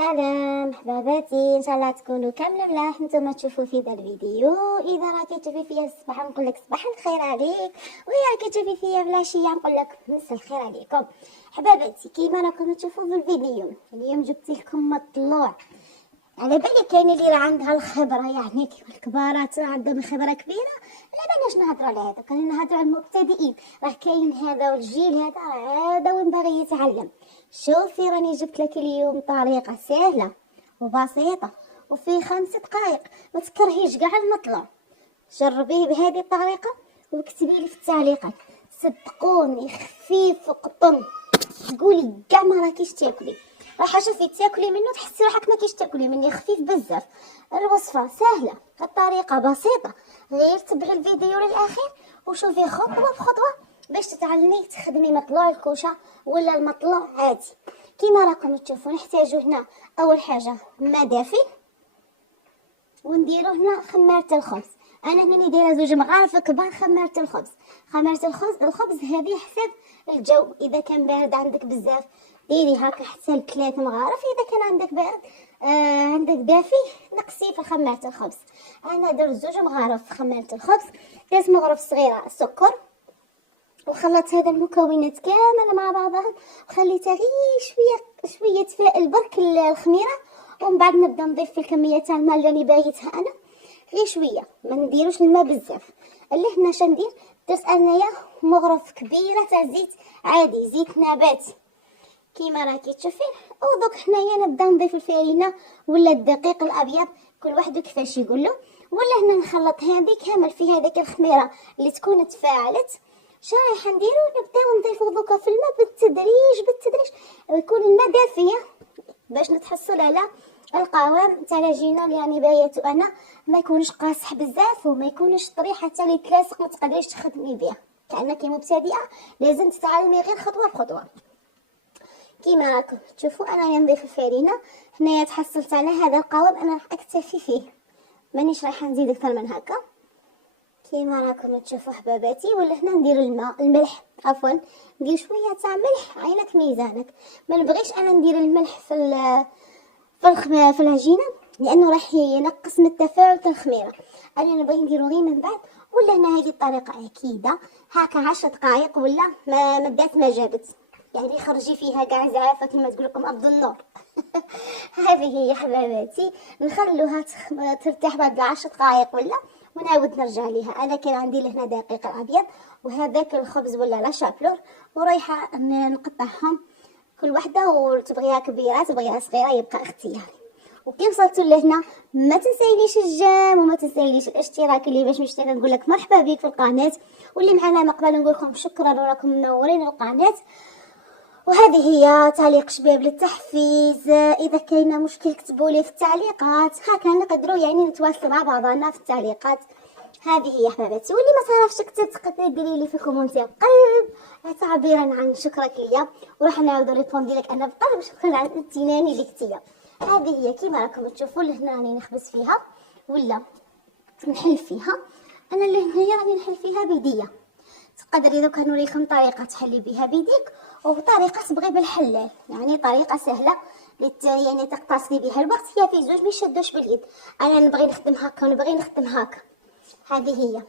سلام حباباتي، ان شاء الله تكونوا كامله ملاح. نتوما تشوفوا في هذا الفيديو. اذا راكي تشوفي فيا الصباح نقول لك صباح الخير عليك، واذا راكي تشوفي فيا بالعشيه نقول لك مساء الخير عليكم. حباباتي كيما راكم تشوفوا في الفيديو اليوم جبت لكم مطلوع. على بالي كاين اللي راه عندها الخبره، يعني الكبارات عندهم خبره كبيره. لا بلاش نهضروا على هذا، خلينا نهضروا على المبتدئين. راه كاين هذا والجيل هذا وين باغي يتعلم. شوفي راني جبت لك اليوم طريقه سهله وبسيطه وفي 5 دقائق، ما تكرهيش كاع المطلوع. جربيه بهذه الطريقه واكتبي لي في التعليقات. صدقوني خفيف وقطن، تقولي كاع ما راكيش تاكلي. راح شوفي تاكلي منه تحسي روحك ما كيش تاكلي مني، خفيف بزاف. الوصفه سهله، الطريقه بسيطه، غير تبعي الفيديو للاخير وشوفي خطوه بخطوه باش تتعلمي تخدمي مطلوع الكوشه ولا المطلوع عادي. كيما راكم تشوفوا نحتاجو هنا اول حاجه ماء دافي، ونديرو هنا خمارة الخبز. انا هنا دايره 2 مغارف كبار خمارة الخبز. خمارة الخبز هذه حسب الجو، اذا كان بارد عندك بزاف ديري هكا حتى 3 مغارف، اذا كان عندك بارد عندك دافي نقصي في خمارة الخبز. انا درت 2 مغارف خمارة الخبز، 3 مغارف صغيره سكر، وخلطت هذا المكونات كامل مع بعضها وخليتها غير شويه تفائل برك الخميره، ومن بعد نبدا نضيف في الكميه تاع الماء اللي راني باغيتها انا غير شويه، ما نديروش الماء بزاف. اللي هنا شندير درت انايا مغرف كبيره تاع زيت عادي، زيت نباتي كيما راكي تشوفين. ودوك حنايا نبدا نضيف الفارينه ولا الدقيق الابيض، كل واحد كيفاش يقول له. ولا هنا نخلط هذه كامل في هذيك الخميره اللي تكون تفاعلت. رايح نديرو نبداو نضيفو دوكا في الماء بالتدريج ويكون الماء دافيه باش نتحصل على القوام تاع العجينه اللي راني باياتو انا، ما يكونش قاصح بزاف وما يكونش طري حتى اللي تلاصق ما تقدريش تخدمي بها. كانك مبتدئه لازم تتعلمي غير خطوه بخطوه. كيما راكم تشوفوا انا راني نضيف الفارينه هنايا، تحصلت على هذا القوام انا راح اكتفي فيه، مانيش رايحه نزيد اكثر من هكا. كيما راكم تشوفوا حباباتي. ولا هنا ندير الملح، عفوا ندير شويه تاع ملح عينك ميزانك. ما نبغيش انا ندير الملح في العجينه لانه راح ينقص من التفاعل تاع الخميره. انا نبغي نديرو غير من بعد. ولا هنا هذه الطريقه اكيده هكا 10 دقائق ولا ما مدات ما جابت، يعني خرجي فيها كاع زعافه كما تقول لكم عبد النور. هذه هي حباباتي، نخلوها ترتاح بعد 10 دقائق ولا ونعاود نرجع ليها. انا كان عندي لهنا دقيق الابيض وهذاك الخبز ولا لا شابلور، ورايحه نقطعهم كل وحده، وتبغيها كبيره تبغيها صغيره يبقى اختياري. وكي وصلتوا لهنا ما تنسايليش الجيم وما تنسايليش الاشتراك اللي باش نشترك نقول لك مرحبا بك في القناه، واللي معنا من قبل نقول لكم شكرا وراكم منورين القناه. وهذه هي تعليق شباب للتحفيز. اذا كاين مشكل كتبوا لي في التعليقات، هكا نقدروا يعني نتواصلوا مع بعضنا في التعليقات. هذه هي حباباتي. واللي ما تعرفش تكتب تقدري ديري لي في كومونتير قلب تعبيرا عن شكرك ليا، وراح نعاود نريبوندي لك انا بقلب شكرا على الامتنان اللي كتيا. هذه هي كيما راكم تشوفوا. لهنا راني نخبز فيها ولا نحل فيها. انا لهنايا راني نحل فيها بيديا. تقدري دوكا نوريكم طريقه تحلي بها بيديك وطريقه تبغي بالحلال، يعني طريقه سهله يعني تقتصدي بها الوقت. هي في زوج ما يشدوش باليد، انا نبغي نخدم هكا ونبغي نخدم هكا. هذه هي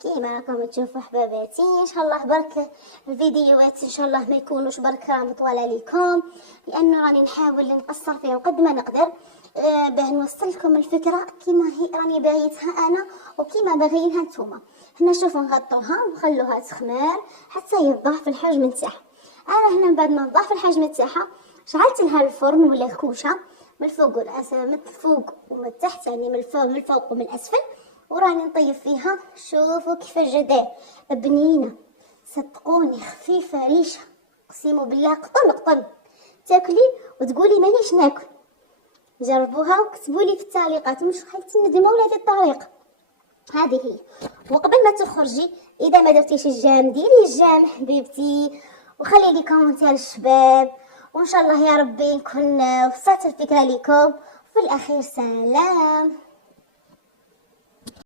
كيما راكم تشوفوا حباباتي. ان شاء الله برك الفيديوهات ان شاء الله ما يكونوش برك مطوله لكم، لانه راني نحاول نقصر فيهم قد ما نقدر باه نوصل لكم الفكره كيما هي راني باغيتها انا وكيما باغيينها نتوما. هنا شوفوا نغطوها ونخلوها تخمر حتى يضاعف الحجم نتاعها. انا هنا من بعد ما نضاعف الحجم نتاعها شعلت لها الفرن ولا الكوشه من الفوق من الفوق ومن التحت، يعني من الفوق ومن الاسفل، وراني نطيب فيها. شوفوا كيفاش جدار بنينه، صدقوني خفيفه ريشه، اقسم بالله قطن تاكلي وتقولي مانيش ناكل. جربوها وكتبوا لي في التعليقات مش راح تندموا على هذه الطريقه. هذه هي. وقبل ما تخرجي اذا ما درتيش الجام ديري الجام حبيبتي، وخلي لي كومنتير الشباب، وان شاء الله يا ربي نكون وصلت الفكره لكم. وفي الاخير سلام.